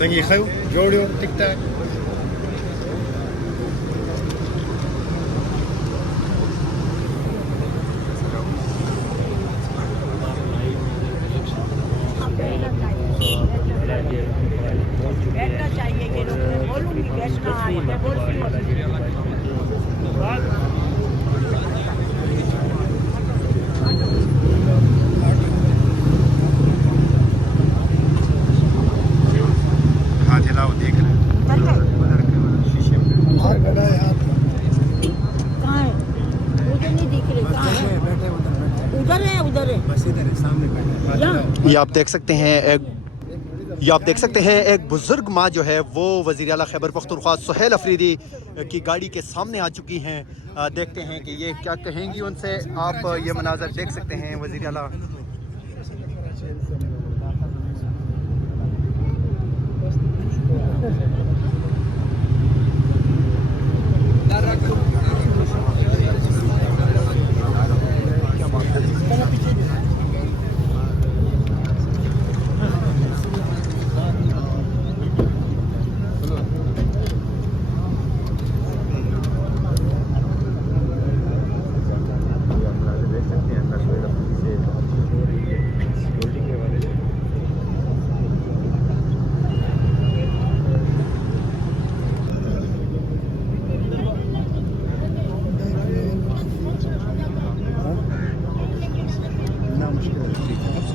څنګه خو جوړیو ټیک ټاک بیٹھنا چاہیے کہ میں بولوں گی بیٹھنا ہے میں بولتی ہوں یہ آپ دیکھ سکتے ہیں ایک بزرگ ماں جو ہے وہ وزیر اعلیٰ خیبر پختونخوا سہیل افریدی کی گاڑی کے سامنے آ چکی ہیں. دیکھتے ہیں کہ یہ کیا کہیں گی ان سے. آپ یہ مناظر دیکھ سکتے ہیں. وزیر اعلیٰ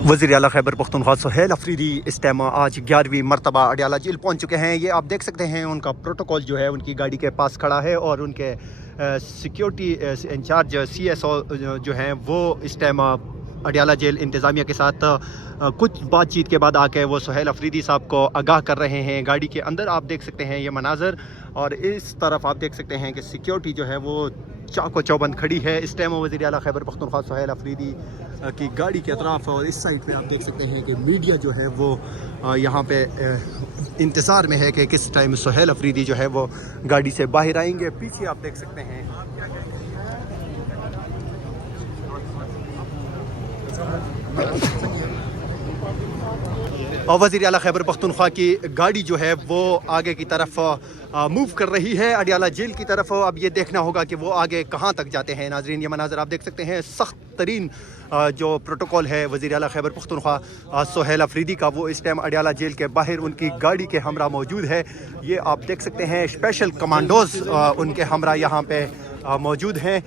وزیر اعلیٰ خیبر پختونخوا سہیل افریدی اس ٹائم آج 11ویں مرتبہ اڈیالہ جیل پہنچ چکے ہیں. یہ آپ دیکھ سکتے ہیں ان کا پروٹوکول جو ہے ان کی گاڑی کے پاس کھڑا ہے اور ان کے سیکیورٹی انچارج CSO جو ہیں وہ اس ٹائم اڈیالہ جیل انتظامیہ کے ساتھ کچھ بات چیت کے بعد آ کے وہ سہیل افریدی صاحب کو آگاہ کر رہے ہیں. گاڑی کے اندر آپ دیکھ سکتے ہیں یہ مناظر اور اس طرف آپ دیکھ سکتے ہیں کہ سیکیورٹی جو ہے وہ چاق و چوبند کھڑی ہے. اس ٹائم وزیر اعلیٰ خیبر پختونخوا سہیل افریدی کی گاڑی کے اطراف اور اس سائڈ پہ آپ دیکھ سکتے ہیں کہ میڈیا جو ہے وہ یہاں پہ انتظار میں ہے کہ کس ٹائم سہیل افریدی جو ہے وہ گاڑی سے باہر آئیں گے. پیچھے آپ دیکھ سکتے ہیں اور وزیر اعلیٰ خیبر پختونخوا کی گاڑی جو ہے وہ آگے کی طرف موو کر رہی ہے اڈیالہ جیل کی طرف. اب یہ دیکھنا ہوگا کہ وہ آگے کہاں تک جاتے ہیں. ناظرین یہ مناظر آپ دیکھ سکتے ہیں. سخت ترین جو پروٹوکول ہے وزیر اعلیٰ خیبر پختونخوا سہیل افریدی کا وہ اس ٹائم اڈیالہ جیل کے باہر ان کی گاڑی کے ہمراہ موجود ہے. یہ آپ دیکھ سکتے ہیں اسپیشل کمانڈوز ان کے ہمراہ یہاں پہ موجود ہیں.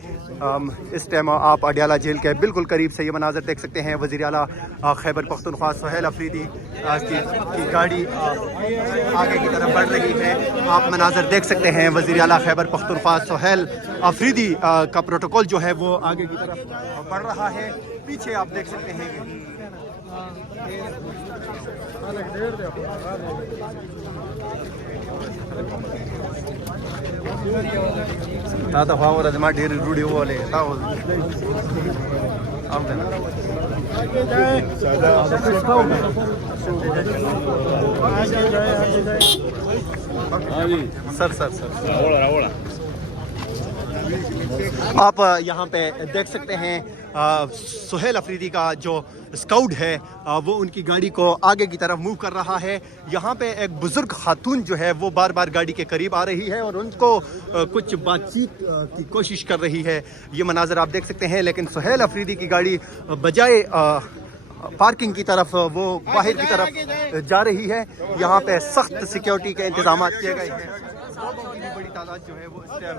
اس ٹائم آپ اڈیالہ جیل کے بالکل قریب سے یہ مناظر دیکھ سکتے ہیں. وزیر اعلیٰ خیبر پختونخوا سہیل افریدی کی گاڑی آگے کی طرف بڑھ رہی ہے. آپ مناظر دیکھ سکتے ہیں. وزیر اعلیٰ خیبر پختونخوا سہیل افریدی کا پروٹوکول جو ہے وہ آگے کی طرف بڑھ رہا ہے. پیچھے آپ دیکھ سکتے ہیں کہ آپ یہاں پہ دیکھ سکتے ہیں سہیل افریدی کا جو اسکاؤٹ ہے وہ ان کی گاڑی کو آگے کی طرف موو کر رہا ہے. یہاں پہ ایک بزرگ خاتون جو ہے وہ بار بار گاڑی کے قریب آ رہی ہے اور ان کو کچھ بات چیت کی کوشش کر رہی ہے. یہ مناظر آپ دیکھ سکتے ہیں. لیکن سہیل افریدی کی گاڑی بجائے پارکنگ کی طرف وہ باہر کی طرف جا رہی ہے. یہاں پہ سخت سیکیورٹی کے انتظامات کیے گئے ہیں. 100 کی بڑی تعداد جو ہے وہ اس ٹائم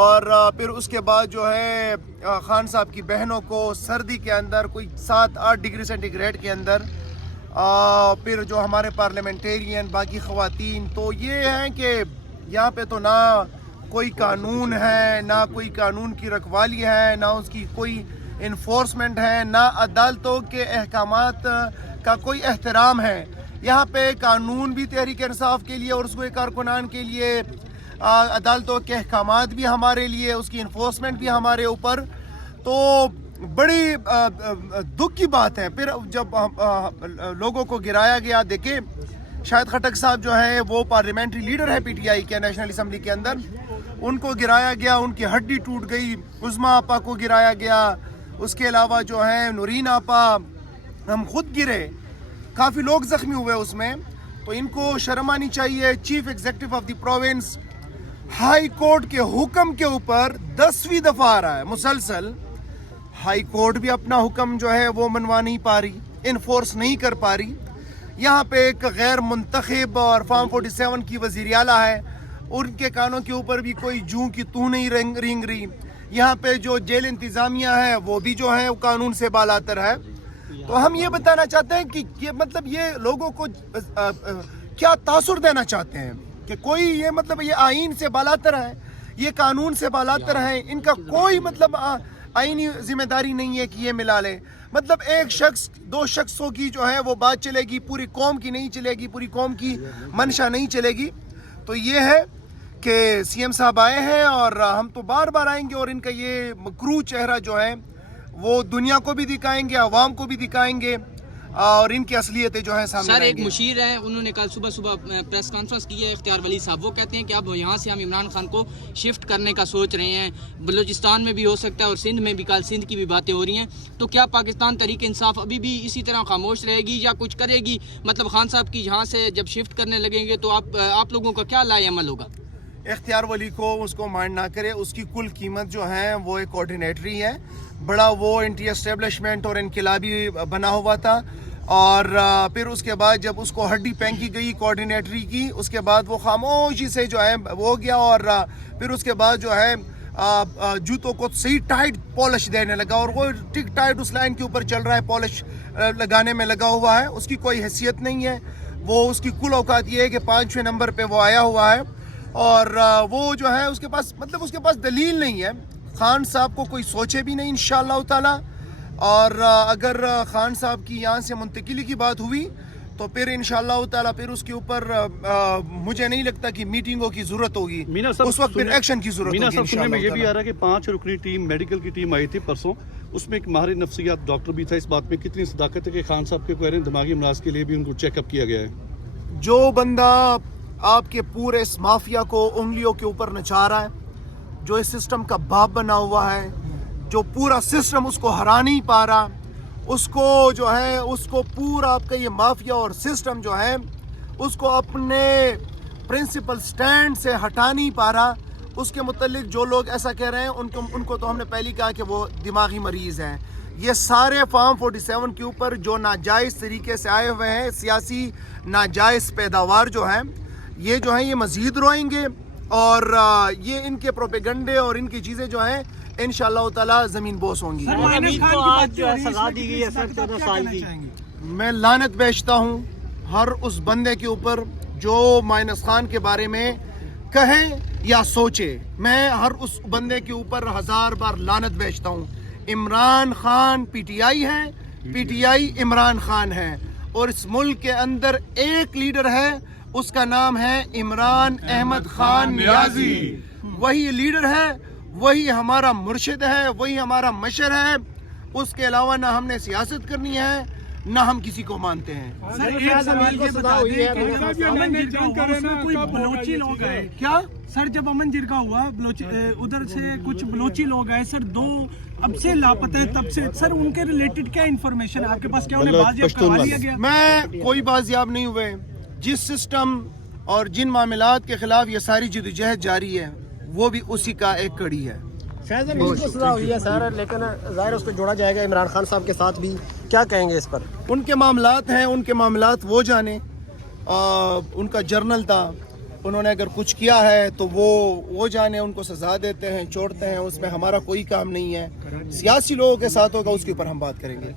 اور پھر اس کے بعد جو ہے خان صاحب کی بہنوں کو سردی کے اندر کوئی 7-8 ڈگری سینٹی گریڈ کے اندر پھر جو ہمارے پارلیمنٹیرین باقی خواتین، تو یہ ہیں کہ یہاں پہ تو نہ کوئی قانون ہے، نہ کوئی قانون کی رکھوالی ہے، نہ اس کی کوئی انفورسمنٹ ہے، نہ عدالتوں کے احکامات کا کوئی احترام ہے۔ یہاں پہ قانون بھی تحریک انصاف کے لیے اور اس کے کارکنان کے لیے، عدالتوں کے احکامات بھی ہمارے لیے، اس کی انفورسمنٹ بھی ہمارے اوپر۔ تو بڑی دکھ کی بات ہے پھر جب لوگوں کو گرایا گیا۔ دیکھیں شاہد خٹک صاحب جو ہے وہ پارلیمنٹری لیڈر ہے پی ٹی آئی کے نیشنل اسمبلی کے اندر، ان کو گرایا گیا، ان کی ہڈی ٹوٹ گئی۔ عظمیٰ آپا کو گرایا گیا، اس کے علاوہ جو ہے نورین آپا، ہم خود گرے، کافی لوگ زخمی ہوئے اس میں۔ تو ان کو شرم آنی چاہیے۔ Chief executive of the province high court کے حکم کے اوپر 10ویں دفعہ آ رہا ہے مسلسل۔ ہائی کورٹ بھی اپنا حکم جو ہے وہ منوا نہیں پا رہی، انفورس نہیں کر پا رہی۔ یہاں پہ ایک غیر منتخب اور فارم 47 کی وزیر اعلیٰ ہے، ان کے کانوں کے اوپر بھی کوئی جوں کی تو نہیں رینگ رہی۔ یہاں پہ جو جیل انتظامیہ ہے وہ بھی جو ہے قانون سے بالاتر ہے۔ تو ہم یہ بتانا چاہتے ہیں کہ یہ مطلب یہ لوگوں کو کیا تاثر دینا چاہتے ہیں کہ کوئی یہ مطلب یہ آئین سے بالاتر ہے، یہ قانون سے بالاتر ہے، ان کا کوئی مطلب آئینی ذمہ داری نہیں ہے کہ یہ ملا لے۔ مطلب ایک شخص 2 شخصوں کی جو ہے وہ بات چلے گی، پوری قوم کی نہیں چلے گی، پوری قوم کی منشا نہیں چلے گی۔ تو یہ ہے کہ سی ایم صاحب آئے ہیں اور ہم تو بار بار آئیں گے اور ان کا یہ مکروہ چہرہ جو ہے وہ دنیا کو بھی دکھائیں گے، عوام کو بھی دکھائیں گے اور ان کی اصلیتیں جو ہیں سامنے سر آئیں ایک گے۔ مشیر ہے، انہوں نے کل صبح پریس کانفرنس کی ہے، اختیار ولی صاحب، وہ کہتے ہیں کہ اب یہاں سے ہم عمران خان کو شفٹ کرنے کا سوچ رہے ہیں، بلوچستان میں بھی ہو سکتا ہے اور سندھ میں بھی، کل سندھ کی بھی باتیں ہو رہی ہیں۔ تو کیا پاکستان تحریک انصاف ابھی بھی اسی طرح خاموش رہے گی یا کچھ کرے گی؟ مطلب خان صاحب کی یہاں سے جب شفٹ کرنے لگیں گے تو آپ لوگوں کا کیا لائے عمل ہوگا؟ اختیار ولی کو اس کو مائنڈ نہ کرے، اس کی کل قیمت جو ہے وہ ایک کوارڈینیٹری ہے، بڑا وہ اینٹی اسٹیبلشمنٹ اور انقلابی بنا ہوا تھا، اور پھر اس کے بعد جب اس کو ہڈی پھینکی گئی کوارڈینیٹری کی، اس کے بعد وہ خاموشی سے جو ہے وہ ہو گیا، اور پھر اس کے بعد جو ہے جوتوں کو صحیح ٹائٹ پالش دینے لگا، اور وہ ٹک ٹائٹ اس لائن کے اوپر چل رہا ہے، پالش لگانے میں لگا ہوا ہے۔ اس کی کوئی حیثیت نہیں ہے، وہ اس کی کل اوقات یہ ہے کہ 5ویں نمبر پہ وہ آیا ہوا ہے، اور وہ جو ہے اس کے پاس مطلب اس کے پاس دلیل نہیں ہے۔ خان صاحب کو کوئی سوچے بھی نہیں انشاءاللہ تعالی، اور اگر خان صاحب کی یہاں سے منتقلی کی بات ہوئی تو پھر انشاءاللہ تعالی پھر اس کے اوپر مجھے نہیں لگتا کہ میٹنگوں کی ضرورت ہوگی، اس وقت پھر ایکشن کی ضرورت ہوگی سننے میں یہ بھی انشاءاللہ آ رہا ہے کہ 5 رکنی ٹیم، میڈیکل کی ٹیم آئی تھی پرسوں، اس میں ایک ماہر نفسیات ڈاکٹر بھی تھا۔ اس بات میں کتنی صداقت ہے کہ خان صاحب کے کوئریں دماغی امراض کے لیے بھی ان کو چیک اپ کیا گیا ہے؟ جو بندہ آپ کے پورے اس مافیا کو انگلیوں کے اوپر نچا رہا ہے، جو اس سسٹم کا باپ بنا ہوا ہے، جو پورا سسٹم اس کو ہرا نہیں پا رہا، اس کو جو ہے اس کو پورا آپ کا یہ مافیا اور سسٹم جو ہے اس کو اپنے پرنسپل سٹینڈ سے ہٹا نہیں پا رہا، اس کے متعلق جو لوگ ایسا کہہ رہے ہیں ان کو تو ہم نے پہلے کہا کہ وہ دماغی مریض ہیں۔ یہ سارے فارم 47 کے اوپر جو ناجائز طریقے سے آئے ہوئے ہیں، سیاسی ناجائز پیداوار جو ہیں، یہ جو ہیں یہ مزید روئیں گے، اور یہ ان کے پروپیگنڈے اور ان کی چیزیں جو ہیں انشاءاللہ تعالی زمین بوس ہوں گی۔ میں لعنت بیچتا ہوں ہر اس بندے کے اوپر جو مائنس خان کے بارے میں کہے یا سوچے، میں ہر اس بندے کے اوپر 1000 بار لعنت بیچتا ہوں۔ Imran Khan P T I ہے، P T I Imran Khan ہے، اور اس ملک کے اندر ایک لیڈر ہے، اس کا نام ہے عمران احمد خان نیازی۔ وہی لیڈر ہے، وہی ہمارا مرشد ہے، وہی ہمارا مشر ہے۔ اس کے علاوہ نہ ہم نے سیاست کرنی ہے، نہ ہم کسی کو مانتے ہیں۔ کیا سر جب امن جرگہ ہوا ادھر سے کچھ بلوچی لوگ آئے سر، 2 اب سے لاپتہ ہے، تب سے سر ان کے ریلیٹڈ کیا انفارمیشن آپ کے پاس؟ کیا انہیں بازیاب کروا لیا گیا؟ میں کوئی بازیاب نہیں ہوئے۔ جس سسٹم اور جن معاملات کے خلاف یہ ساری جدوجہد جاری ہے وہ بھی اسی کا ایک کڑی ہے۔ شاید اس کو سزا ہوئی ہے سر، لیکن ظاہر اس کو جوڑا جائے گا عمران خان صاحب کے ساتھ بھی، کیا کہیں گے اس پر؟ ان کے معاملات ہیں، ان کے معاملات وہ جانے، ان کا جرنل تھا، انہوں نے اگر کچھ کیا ہے تو وہ جانے، ان کو سزا دیتے ہیں، چھوڑتے ہیں، اس میں ہمارا کوئی کام نہیں ہے. سیاسی لوگوں کے ساتھ ہوگا، اس کے اوپر ہم بات کریں گے.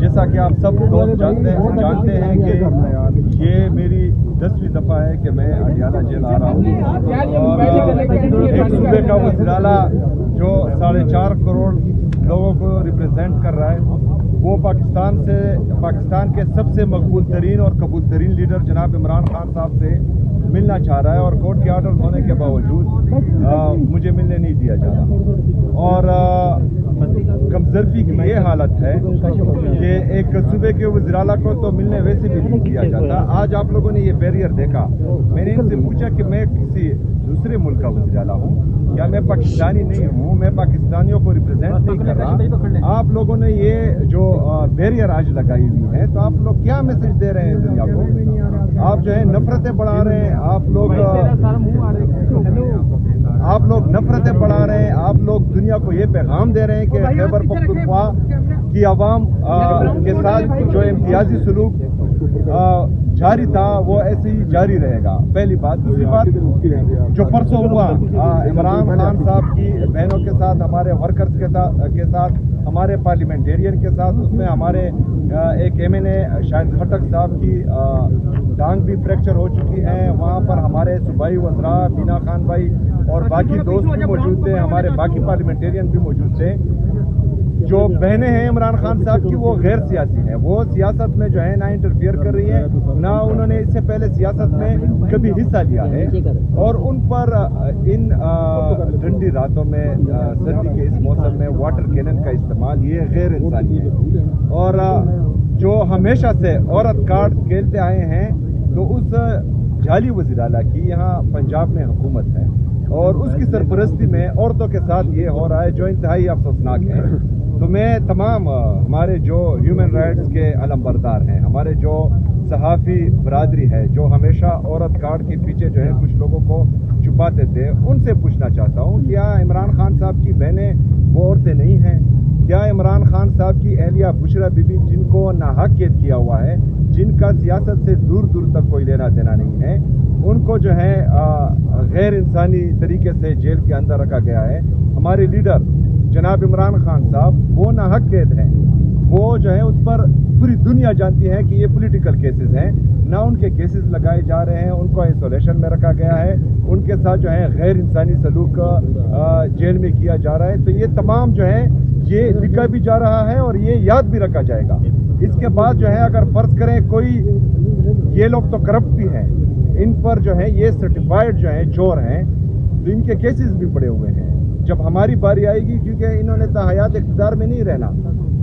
جیسا کہ آپ سب دوست جانتے ہیں کہ یہ میری 10ویں دفعہ ہے کہ میں اڈیالہ جیل آ رہا ہوں. ایک صوبے کا وزیر اعلیٰ جو 4.5 کروڑ لوگوں کو ریپرزینٹ کر رہا ہے، وہ پاکستان کے سب سے مقبول ترین اور قبول ترین لیڈر جناب عمران خان صاحب سے ملنا چاہ رہا ہے، اور کورٹ کے آرڈر ہونے کے باوجود مجھے ملنے نہیں دیا جا رہا. اور کمزرفی کی یہ حالت ہے کہ ایک صوبے کے وزیر اعلیٰ کو تو ملنے ویسے بھی نہیں دیا جاتا. آج آپ لوگوں نے یہ بیریئر دیکھا. میں نے ان سے پوچھا کہ میں کسی دوسرے ملک کا وزیر اعلیٰ ہوں یا میں پاکستانی نہیں ہوں، میں پاکستانیوں کو ریپرزینٹ نہیں کر رہا. آپ لوگوں نے یہ جو بیریئر آج لگائی ہوئی ہے، تو آپ لوگ کیا میسج دے رہے ہیں دنیا کو؟ آپ جو ہے نفرتیں بڑھا رہے ہیں، آپ لوگ نفرتیں بڑھا رہے ہیں. آپ لوگ دنیا کو یہ پیغام دے رہے ہیں کہ خیبر پختونخوا کی عوام کے ساتھ جو امتیازی سلوک جاری تھا وہ ایسے ہی جاری رہے گا. پہلی بات. دوسری بات، جو پرسوں ہوا عمران خان صاحب کی بہنوں کے ساتھ، ہمارے ورکرز کے ساتھ، ہمارے پارلیمنٹیرین کے ساتھ، اس میں ہمارے ایک MNA شاہد خٹک صاحب کی ٹانگ بھی فریکچر ہو چکی ہے. وہاں پر ہمارے صوبائی وزراء بینا خان بھائی اور باقی دوست بھی موجود تھے، ہمارے باقی پارلیمنٹیرین بھی موجود تھے. جو بہنیں ہیں عمران خان صاحب کی وہ غیر سیاسی ہیں، وہ سیاست میں جو ہے نہ انٹرفیئر کر رہی ہیں، نہ انہوں نے اس سے پہلے سیاست میں کبھی حصہ لیا ہے. اور ان پر ان ٹھنڈی راتوں میں، سردی کے اس موسم میں واٹر کینن کا استعمال یہ غیر انسانی ہے. اور جو ہمیشہ سے عورت کارڈ کھیلتے آئے ہیں، تو اس جعلی وزیر اعلیٰ کی یہاں پنجاب میں حکومت ہے، اور اس کی سرپرستی میں عورتوں کے ساتھ یہ ہو رہا ہے جو انتہائی افسوسناک ہے. تو میں تمام ہمارے جو ہیومن رائٹس کے علم بردار ہیں، ہمارے جو صحافی برادری ہے، جو ہمیشہ عورت کارڈ کے پیچھے جو ہے کچھ لوگوں کو چھپاتے تھے، ان سے پوچھنا چاہتا ہوں، کیا عمران خان صاحب کی بہنیں وہ عورتیں نہیں ہیں؟ کیا عمران خان صاحب کی اہلیہ بشرا بی بی، جن کو ناحق قید کیا ہوا ہے، جن کا سیاست سے دور دور تک کوئی لینا دینا نہیں ہے، ان کو جو ہے غیر انسانی طریقے سے جیل کے اندر رکھا گیا ہے؟ ہمارے لیڈر جناب عمران خان صاحب وہ ناحق قید ہیں. وہ جو ہے اس پر پوری دنیا جانتی ہے کہ یہ پولیٹیکل کیسز ہیں، نہ ان کے کیسز لگائے جا رہے ہیں. ان کو آئسولیشن میں رکھا گیا ہے، ان کے ساتھ جو ہے غیر انسانی سلوک جیل میں کیا جا رہا ہے. تو یہ تمام جو ہے یہ لکھا بھی جا رہا ہے اور یہ یاد بھی رکھا جائے گا. اس کے بعد جو ہے اگر فرض کریں کوئی، یہ لوگ تو کرپٹ بھی ہیں، ان پر جو ہے یہ سرٹیفائیڈ جو ہیں چور ہیں، تو ان کے کیسز بھی پڑے ہوئے ہیں. جب ہماری باری آئے گی، کیونکہ انہوں نے حیات اقتدار میں نہیں رہنا،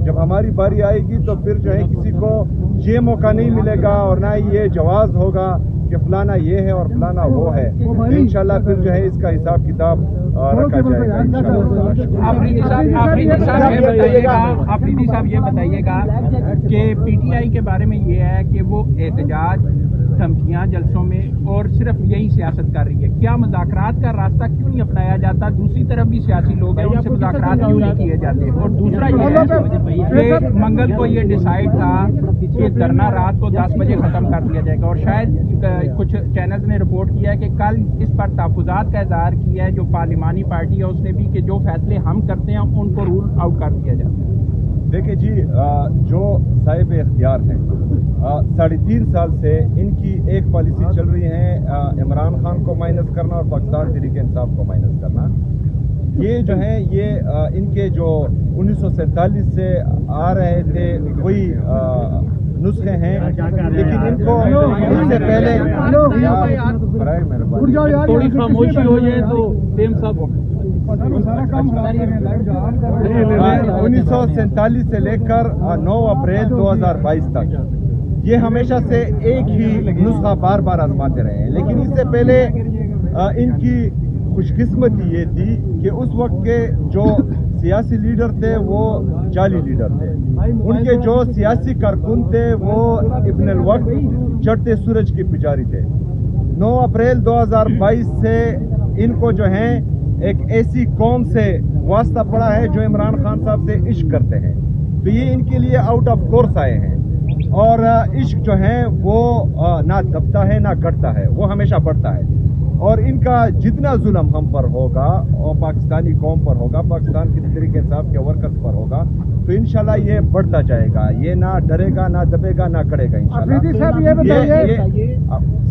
جب ہماری باری آئے گی تو پھر جو ہے کسی کو یہ موقع نہیں ملے گا اور نہ یہ جواز ہوگا کہ فلانا یہ ہے اور فلانا وہ ہے. انشاءاللہ پھر جو ہے اس کا حساب کتاب رکھا جائے گا انشاءاللہ. آفریدی صاحب یہ بتائیے گا کہ PTI کے بارے میں یہ ہے کہ وہ احتجاج، دھمکیاں جلسوں میں اور صرف یہی سیاست کر رہی ہے. کیا مذاکرات کا راستہ کیوں نہیں اپنایا جاتا؟ دوسری طرف بھی سیاسی لوگ ہیں، ان سے مذاکرات کیوں نہیں کیے جاتے؟ اور دوسرا یہ ہے کہ منگل کو یہ ڈیسائیڈ تھا کہ دھرنا رات کو 10 بجے ختم کر دیا جائے گا، اور شاید کچھ چینلز نے رپورٹ کیا ہے کہ کل اس پر تحفظات کا اظہار کیا ہے جو پارلیمانی پارٹی ہے اس نے بھی، کہ جو فیصلے ہم کرتے ہیں ان کو رول آؤٹ کر دیا جاتا ہے. دیکھیں جی، جو صاحب اختیار ہیں 3.5 سال سے ان کی ایک پالیسی چل رہی ہے، عمران خان کو مائنس کرنا اور پاکستان تحریک انصاف کو مائنس کرنا. یہ جو ہے یہ ان کے جو 1947 سے آ رہے تھے وہی نسخے ہیں، لیکن ان کو اس سے پہلے تھوڑی خاموشی ہو جائے تو سیم صاحب 1947 سے لے کر 9 اپریل 2022 تک یہ ہمیشہ سے ایک ہی نسخہ بار بار آزماتے رہے ہیں. لیکن اس سے پہلے ان کی خوش قسمتی یہ تھی کہ اس وقت کے جو سیاسی لیڈر تھے وہ جعلی لیڈر تھے. ان کے جو سیاسی کارکن تھے وہ ابن الوقت چڑھتے سورج کی پجاری تھے. 9 اپریل 2022 سے ان کو جو ہے ایک ایسی قوم سے واسطہ پڑا ہے جو عمران خان صاحب سے عشق کرتے ہیں. تو یہ ان کے لیے آؤٹ آف کورس آئے ہیں. اور عشق جو ہے وہ نہ دبتا ہے نہ گھٹتا ہے, وہ ہمیشہ بڑھتا ہے. اور ان کا جتنا ظلم ہم پر ہوگا اور پاکستانی قوم پر ہوگا, پاکستان کی تحریک انصاف کے ورکرز پر ہوگا, تو انشاءاللہ یہ بڑھتا جائے گا. یہ نہ ڈرے گا, نہ دبے گا, نہ کڑے گا انشاءاللہ. یہ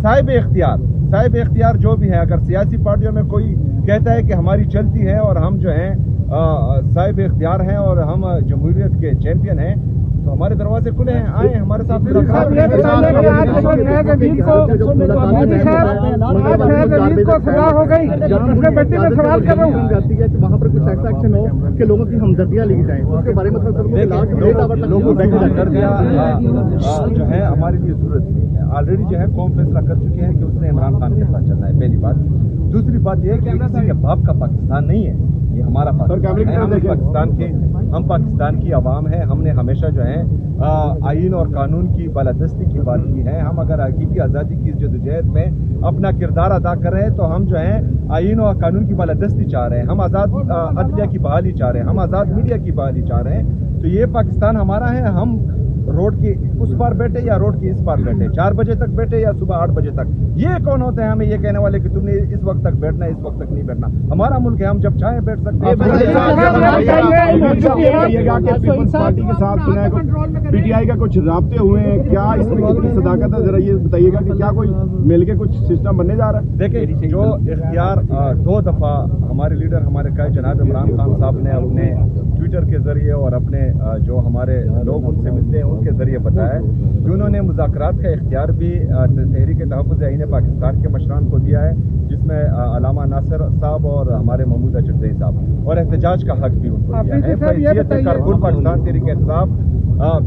صاحب اختیار جو بھی ہے, اگر سیاسی پارٹیوں میں کوئی کہتا ہے کہ ہماری چلتی ہے اور ہم جو ہیں صاحب اختیار ہیں اور ہم جمہوریت کے چیمپئن ہیں, تو ہمارے دروازے کھلے ہیں, آئیں ہمارے ساتھ. وہاں پر کچھ ایسا ایکشن ہو کہ لوگوں کی ہمدردیاں لی جائیں, اس کے بارے میں لوگوں کی ہمدردیاں جو ہے ہمارے لیے ضرورت نہیں ہے. آلریڈی جو ہے قوم فیصلہ کر چکے ہیں کہ اس نے عمران خان کے ساتھ چلنا ہے, پہلی بات. دوسری بات یہ کہ کسی کے باپ کا پاکستان نہیں ہے, یہ ہمارا پاکستان ہے. ہم پاکستان کی عوام ہیں. ہم نے ہمیشہ جو ہے آئین اور قانون کی بالادستی کی بات کی ہے. ہم اگر حقیقی آزادی کی جدوجہد میں اپنا کردار ادا کر رہے ہیں تو ہم جو ہیں آئین اور قانون کی بالادستی چاہ رہے ہیں, ہم آزاد عدلیہ کی بحالی چاہ رہے ہیں, ہم آزاد میڈیا کی بحالی چاہ رہے ہیں. تو یہ پاکستان ہمارا ہے. ہم روڈ کے اس پار بیٹھے یا روڈ کے اس پار بیٹھے, 4 بجے تک بیٹھے یا صبح 8 بجے تک, یہ کون ہوتے ہیں ہمیں یہ کہنے والے کہ تم نے اس وقت تک بیٹھنا ہے, اس وقت تک نہیں بیٹھنا. ہمارا ملک ہے, ہم جب چاہیں بیٹھ سکتے ہیں. پیپلز پارٹی کے ساتھ سنا ہے پی ٹی آئی کا کچھ رابطے ہوئے ہیں, کیا اس میں کتنی صداقت ہے, ذرا یہ بتائیے گا کہ کیا کوئی مل کے کچھ سسٹم بننے جا رہا ہے؟ دیکھیں, جو اختیار 2 دفعہ ہمارے لیڈر ہمارے قائد جناب عمران خان صاحب نے اپنے ٹویٹر کے ذریعے اور اپنے جو ہمارے لوگ ان سے ملتے ہیں ان کے ذریعے بتایا ہے کہ انہوں نے مذاکرات کا اختیار بھی تحریک تحفظ آئین پاکستان کے مشران کو دیا ہے, جس میں علامہ ناصر صاحب اور ہمارے محمود اچردئی صاحب, اور احتجاج کا حق بھی ان کو دیا ہے. حیثیت کارکن پاکستان تحریک انصاف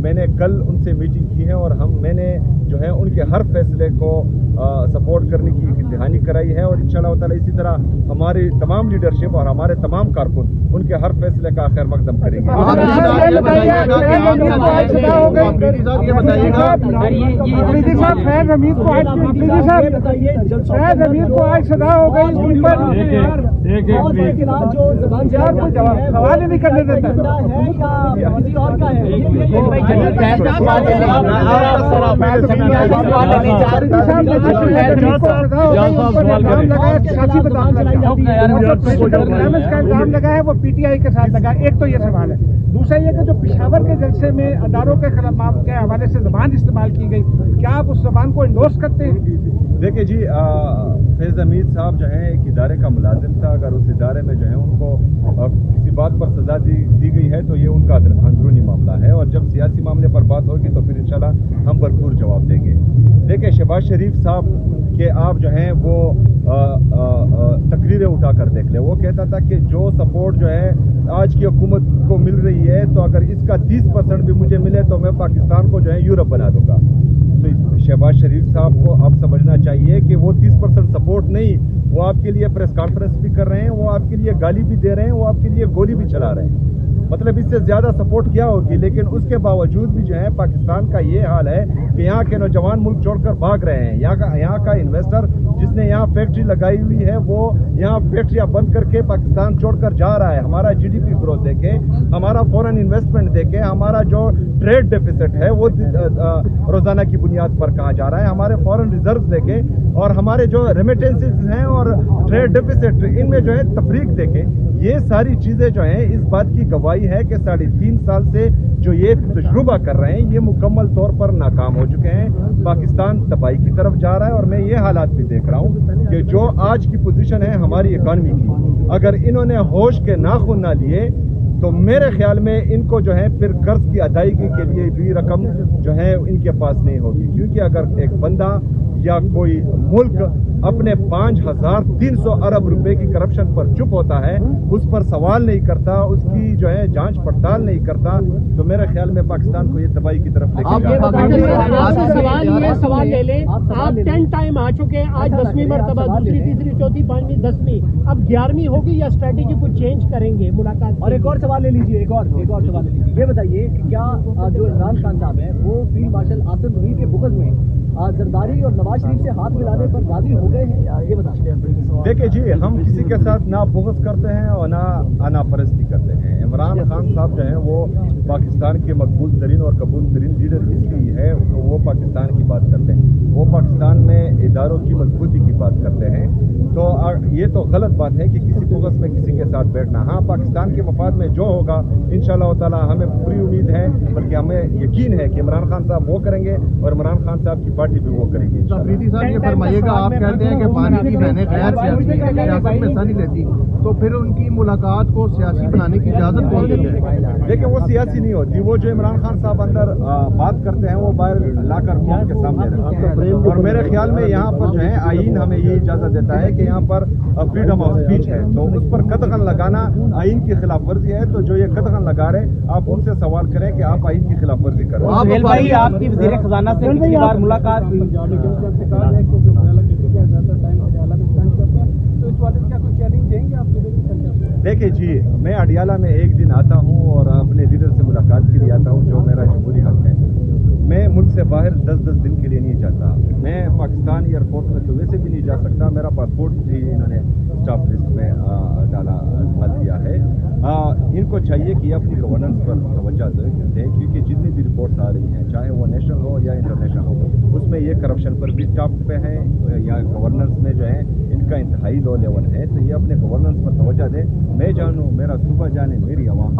میں نے کل ان سے میٹنگ کی ہے اور میں نے جو ہے ان کے ہر فیصلے کو سپورٹ کرنے کی ایک دہانی کرائی ہے. اور انشاءاللہ تعالی اسی طرح ہماری تمام لیڈرشپ اور ہمارے تمام کارکن ان کے ہر فیصلے کا خیر مقدم کریں گے. لگا ہے وہ پی ٹی آئی کے ساتھ لگا. ایک تو یہ سوال ہے. دوسرا یہ کہ جو پشاور کے جلسے میں اداروں کے خلاف کے حوالے سے زبان استعمال کی گئی, کیا آپ اس زبان کو انڈورس کرتے ہیں؟ دیکھیں جی, فیض حمید صاحب جو ہیں ایک ادارے کا ملازم تھا. اگر اس ادارے میں جو ہے ان کو کسی بات پر سزا دی گئی ہے تو یہ ان کا اندرونی معاملہ ہے, اور جب سیاسی معاملے پر بات ہوگی تو پھر انشاءاللہ ہم بھرپور جواب دیں گے. دیکھیں, شہباز شریف صاحب کے آپ جو ہیں وہ تقریریں اٹھا کر دیکھ لیں. وہ کہتا تھا کہ جو سپورٹ جو ہے آج کی حکومت کو مل رہی ہے تو اگر اس کا 30% بھی مجھے ملے تو میں پاکستان کو جو ہے یورپ بنا دوں گا. تو شہباز شریف صاحب کو اب سمجھنا چاہیے کہ وہ 30% سپورٹ نہیں, وہ آپ کے لیے پریس کانفرنس بھی کر رہے ہیں, وہ آپ کے لیے گالی بھی دے رہے ہیں, وہ آپ کے لیے گولی بھی چلا رہے ہیں. مطلب اس سے زیادہ سپورٹ کیا ہوگی. لیکن اس کے باوجود بھی جو ہے پاکستان کا یہ حال ہے کہ یہاں کے نوجوان ملک چھوڑ کر بھاگ رہے ہیں. یہاں کا انویسٹر جس نے یہاں فیکٹری لگائی ہوئی ہے وہ یہاں فیکٹریاں بند کر کے پاکستان چھوڑ کر جا رہا ہے. ہمارا جی ڈی پی گروتھ دیکھیں, ہمارا فورن انویسٹمنٹ دیکھیں, ہمارا جو ٹریڈ ڈیفیسٹ ہے وہ روزانہ کی بنیاد پر کہاں جا رہا ہے, ہمارے فورن ریزروز دیکھیں, اور ہمارے جو ریمیٹنسز ہیں اور ٹریڈ ڈیفیسٹ ان میں جو ہے تفریق دیکھیں. یہ ساری چیزیں جو ہیں اس بات کی گواہی ہے کہ 3.5 سال سے جو یہ تجربہ کر رہے ہیں یہ مکمل طور پر ناکام ہو چکے ہیں. پاکستان تباہی کی طرف جا رہا ہے, اور میں یہ حالات بھی دیکھ رہا ہوں کہ جو آج کی پوزیشن ہے ہماری اکانومی کی, اگر انہوں نے ہوش کے ناخن نہ لیے تو میرے خیال میں ان کو جو ہے پھر قرض کی ادائیگی کے لیے بھی رقم جو ہے ان کے پاس نہیں ہوگی. کیونکہ اگر ایک بندہ یا کوئی ملک اپنے 5,300 ارب روپے کی کرپشن پر چپ ہوتا ہے, اس پر سوال نہیں کرتا, اس کی جو ہے جانچ پڑتال نہیں کرتا, تو میرے خیال میں پاکستان کو یہ تباہی کی طرف لے کے جا سوال لے لیں. آپ 10 ٹائم آ چکے ہیں, آج 10ویں مرتبہ, دوسری تیسری چوتھی پانچویں 10ویں, اب 11ویں ہوگی یا اسٹریٹجی کو چینج کریں گے ملاقات؟ اور ایک اور سوال لے لیجیے, ایک اور سوال لے لیجیے. یہ بتائیے کہ کیا جو عمران خان صاحب ہیں وہ فیلڈ مارشل آصف منیر کے بغض میں زرداری اور نواز شریف سے ہاتھ ملانے پر راضی ہو گئے ہیں, یہ بتائیے. دیکھیں جی, ہم کسی کے ساتھ نہ بغض کرتے ہیں اور نہ آنا پرستی کرتے ہیں. عمران خان صاحب جو ہیں وہ پاکستان کے مقبول ترین اور قبول ترین لیڈر اس لیے ہے کہ وہ پاکستان کی بات کرتے ہیں، وہ پاکستان میں اداروں کی مضبوطی کی بات کرتے ہیں. تو یہ تو غلط بات ہے کہ کسی بغض میں کسی کے ساتھ بیٹھنا. ہاں، پاکستان کے مفاد میں جو ہوگا انشاءاللہ تعالی ہمیں پوری امید ہے، بلکہ ہمیں یقین ہے کہ عمران خان صاحب وہ کریں گے اور عمران خان صاحب کی پارٹی بھی وہ کرے گی. پریتی صاحب یہ فرمائیے گا، آپ کہتے ہیں کہ پانی کی بہنیں غیر سیاسی سیاست میں حصہ نہیں لیتی، تو پھر ان کی ملاقات کو سیاسی بنانے کی اجازت کون دیتی ہے؟ دیکھیں وہ سیاسی نہیں ہوتی، وہ جو عمران خان صاحب اندر بات کرتے ہیں وہ باہر لا کر قوم کے سامنے رکھتے ہیں. اور میرے خیال میں یہاں پر جو ہے آئین ہمیں یہ اجازت دیتا ہے کہ یہاں پر فریڈم آف اسپیچ ہے، تو اس پر قدغن لگانا آئین کی خلاف ورزی ہے. تو جو یہ قدغن لگا رہے آپ ان سے سوال کریں کہ آپ آئین کی خلاف ورزی کر رہے ہیں. بھائی آپ کی وزیر خزانہ سے پچھلی بار ملاقات ہوئی، دیکھیں جی، میں اڈیالہ میں ایک دن آتا ہوں اور اپنے لیڈر سے ملاقات کے لیے آتا ہوں، جو میرا جمہوری حق ہے. میں ملک سے باہر 10 دن کے لیے نہیں جاتا. میں پاکستان ایئرپورٹ میں تو ویسے بھی نہیں جا سکتا. میرا پاسپورٹ بھی انہوں نے اسٹاف لسٹ میں ڈال دیا ہے. ان کو چاہیے کہ اپنی گورننس پر توجہ دیں، کیونکہ جتنی بھی رپورٹس آ رہی ہیں چاہے وہ نیشنل ہو یا انٹرنیشنل ہو، اس میں یہ کرپشن پر بھی ٹاپ پہ ہے یا گورننس میں جو ہے ان کا انتہائی لو لیول ہے. تو یہ اپنے گورننس پر توجہ دیں. میں جانوں، میرا صوبہ جانے، میری عوام.